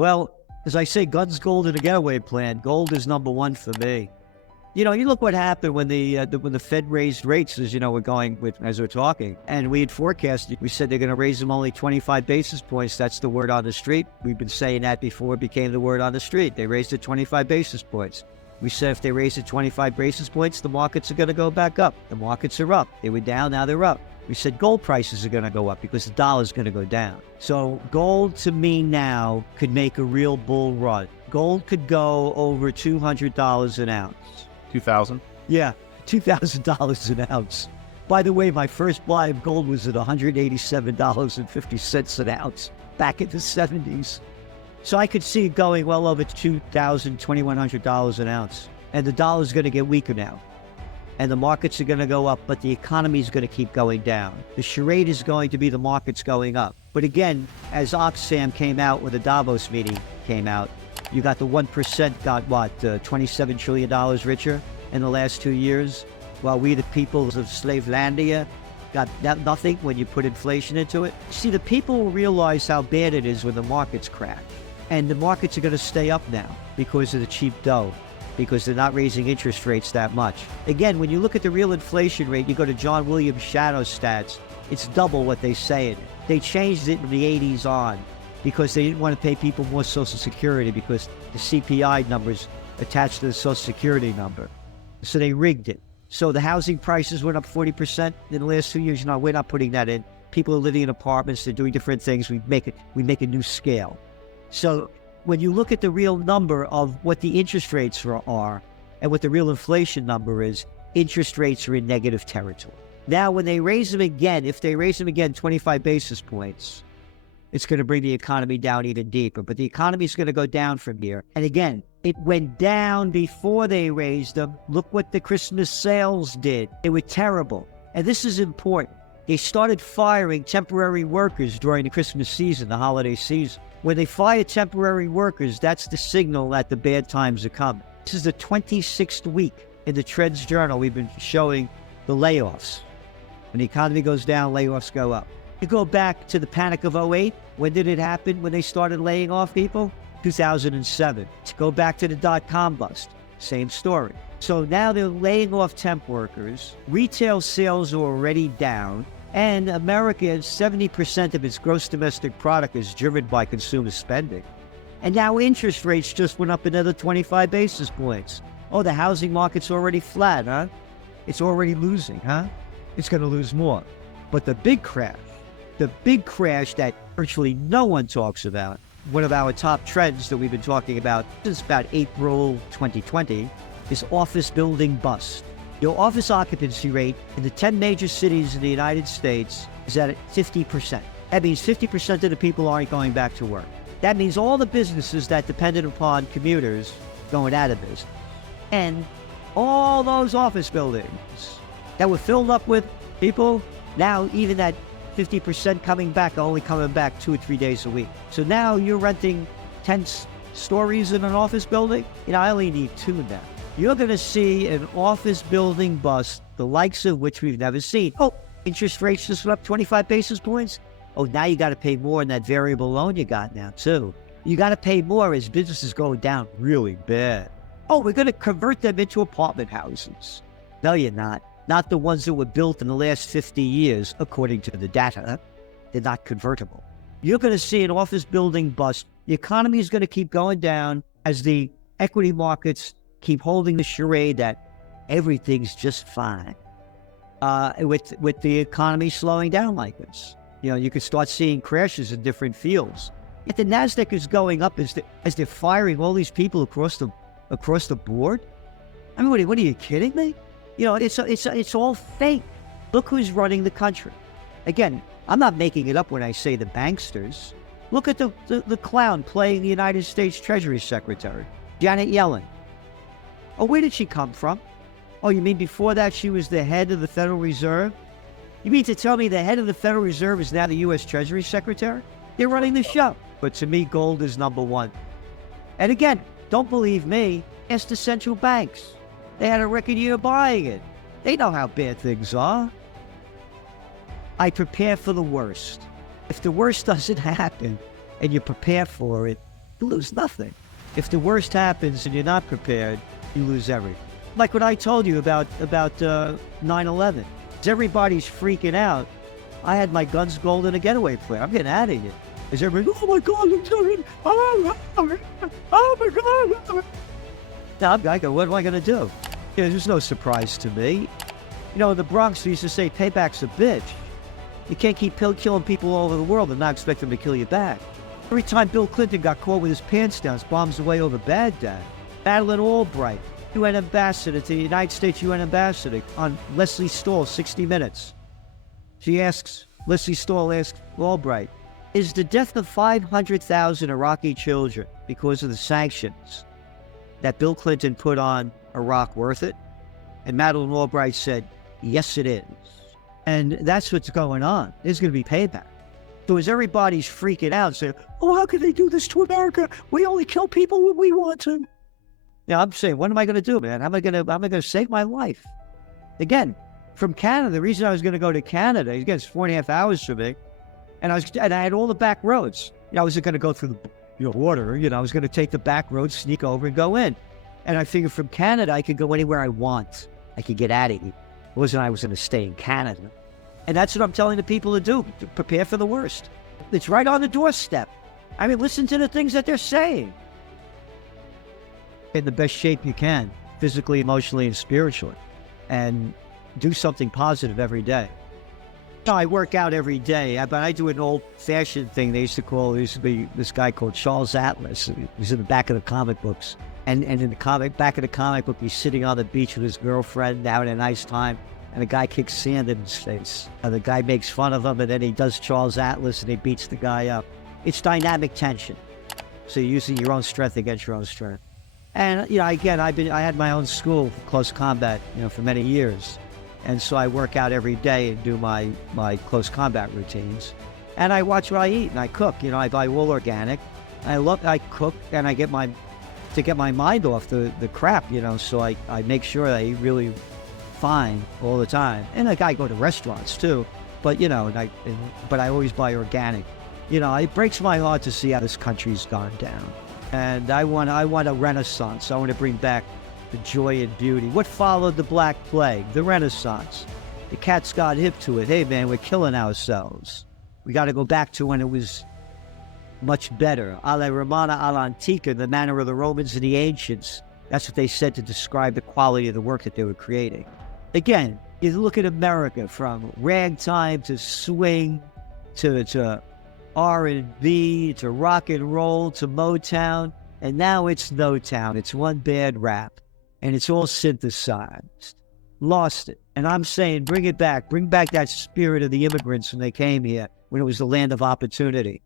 Well, as I say, guns, gold, and a getaway plan. Gold is number one for me. You know, you look what happened when the Fed raised rates, as you know, as we're talking, and we had forecasted. We said they're going to raise them only 25 basis points. That's the word on the street. We've been saying that before it became the word on the street. They raised it 25 basis points. We said if they raise it 25 basis points, the markets are going to go back up. The markets are up. They were down, now they're up. We said gold prices are going to go up because the dollar is going to go down. So gold, to me now, could make a real bull run. Gold could go over $200 an ounce. 2,000? Yeah, $2,000 an ounce. By the way, my first buy of gold was at $187.50 an ounce back in the 70s. So I could see it going well over $2,000, $2,100 an ounce. And the dollar's going to get weaker now. And the markets are going to go up, but the economy is going to keep going down. The charade is going to be the markets going up. But again, as Oxfam came out with the Davos meeting came out, you got the 1% got what, $27 trillion richer in the last 2 years, while we, the peoples of Slavelandia, got nothing when you put inflation into it. See, the people will realize how bad it is when the markets crash. And the markets are going to stay up now because of the cheap dough, because they're not raising interest rates that much. Again, when you look at the real inflation rate, you go to John Williams' shadow stats, it's double what they say it is. They changed it in the 80s on because they didn't want to pay people more Social Security because the CPI numbers attached to the Social Security number. So they rigged it. So the housing prices went up 40% in the last 2 years. No, we're not putting that in. People are living in apartments. They're doing different things. We make a new scale. So when you look at the real number of what the interest rates are and what the real inflation number is, interest rates are in negative territory. Now, when they raise them again, if they raise them again 25 basis points, it's going to bring the economy down even deeper. But the economy is going to go down from here. And again, it went down before they raised them. Look what the Christmas sales did. They were terrible. And this is important. They started firing temporary workers during the Christmas season, the holiday season. When they fire temporary workers, that's the signal that the bad times are coming. This is the 26th week in the Trends Journal. We've been showing the layoffs. When the economy goes down, layoffs go up. You go back to the panic of '08. When did it happen when they started laying off people? 2007. To go back to the dot-com bust, same story. So now they're laying off temp workers. Retail sales are already down. And America, 70% of its gross domestic product is driven by consumer spending. And now interest rates just went up another 25 basis points. Oh, the housing market's already flat, huh? It's already losing, huh? It's going to lose more. But the big crash that virtually no one talks about, one of our top trends that we've been talking about since about April 2020, is office building bust. Your office occupancy rate in the 10 major cities in the United States is at 50%. That means 50% of the people aren't going back to work. That means all the businesses that depended upon commuters going out of business. And all those office buildings that were filled up with people, now even that 50% coming back are only coming back 2 or 3 days a week. So now you're renting 10 stories in an office building? You know, I only need 2 now. You're going to see an office building bust, the likes of which we've never seen. Oh, interest rates just went up 25 basis points? Oh, now you got to pay more in that variable loan you got now, too. You got to pay more as businesses go down really bad. Oh, we're going to convert them into apartment houses. No, you're not. Not the ones that were built in the last 50 years, according to the data. They're not convertible. You're going to see an office building bust. The economy is going to keep going down as the equity markets keep holding the charade that everything's just fine. With the economy slowing down like this, you know, you could start seeing crashes in different fields. If the Nasdaq is going up as they're firing all these people across the board, I mean, what are you kidding me? You know, it's all fake. Look who's running the country. Again, I'm not making it up when I say the banksters. Look at the clown playing the United States Treasury Secretary, Janet Yellen. Oh, where did she come from? Oh, you mean before that she was the head of the Federal Reserve? You mean to tell me the head of the Federal Reserve is now the U.S. Treasury Secretary? They're running the show. But to me, gold is number one. And again, don't believe me, ask the central banks. They had a record year buying it. They know how bad things are. I prepare for the worst. If the worst doesn't happen and you prepare for it, You lose nothing. If the worst happens and you're not prepared, you lose everything. Like what I told you about 9/11. Everybody's freaking out. I had my guns gold in a getaway plan. I'm getting out of here. Is everybody, oh my God, Lieutenant, oh my God. Now I go, what am I going to do? There's no surprise to me. In the Bronx, we used to say, payback's a bitch. You can't keep killing people all over the world and not expect them to kill you back. Every time Bill Clinton got caught with his pants down, his bombs away over Baghdad. Madeleine Albright, UN ambassador to the United States UN ambassador, on Leslie Stahl, 60 Minutes. Leslie Stahl asks Albright, is the death of 500,000 Iraqi children because of the sanctions that Bill Clinton put on Iraq worth it? And Madeleine Albright said, yes, it is. And that's what's going on. There's going to be payback. So as everybody's freaking out, saying, oh, how could they do this to America? We only kill people when we want to. I'm saying, what am I going to do, man? How am I going to save my life? Again, from Canada, the reason I was going to go to Canada, again, it's 4.5 hours for me, and I had all the back roads. I wasn't going to go through the water. I was going to take the back roads, sneak over, and go in. And I figured from Canada, I could go anywhere I want. I could get out of here. I was going to stay in Canada. And that's what I'm telling the people to do. To prepare for the worst. It's right on the doorstep. I mean, listen to the things that they're saying. In the best shape you can, physically, emotionally, and spiritually. And do something positive every day. I work out every day, but I do an old-fashioned thing. There used to be this guy called Charles Atlas. He was in the back of the comic books. And in the back of the comic book, he's sitting on the beach with his girlfriend, having a nice time, and a guy kicks sand in his face. And the guy makes fun of him, and then he does Charles Atlas, and he beats the guy up. It's dynamic tension. So you're using your own strength against your own strength. And, again, I had my own school for close combat, for many years. And so I work out every day and do my close combat routines. And I watch what I eat, and I cook. I buy all organic. I cook, and I get my mind off the crap, so I make sure I eat really fine all the time. And I go to restaurants too, but but I always buy organic. It breaks my heart to see how this country's gone down. And I want a renaissance. I want to bring back the joy and beauty. What followed the Black Plague? The Renaissance. The cats got hip to it. Hey man, we're killing ourselves. We got to go back to when it was much better. Alla Romana alla Antica, the manner of the Romans and the ancients. That's what they said to describe the quality of the work that they were creating. Again, you look at America, from ragtime to swing to R&B to rock and roll to Motown, and now it's no town. It's one bad rap, and it's all synthesized. Lost it. And I'm saying, bring it back. Bring back that spirit of the immigrants when they came here, when it was the land of opportunity.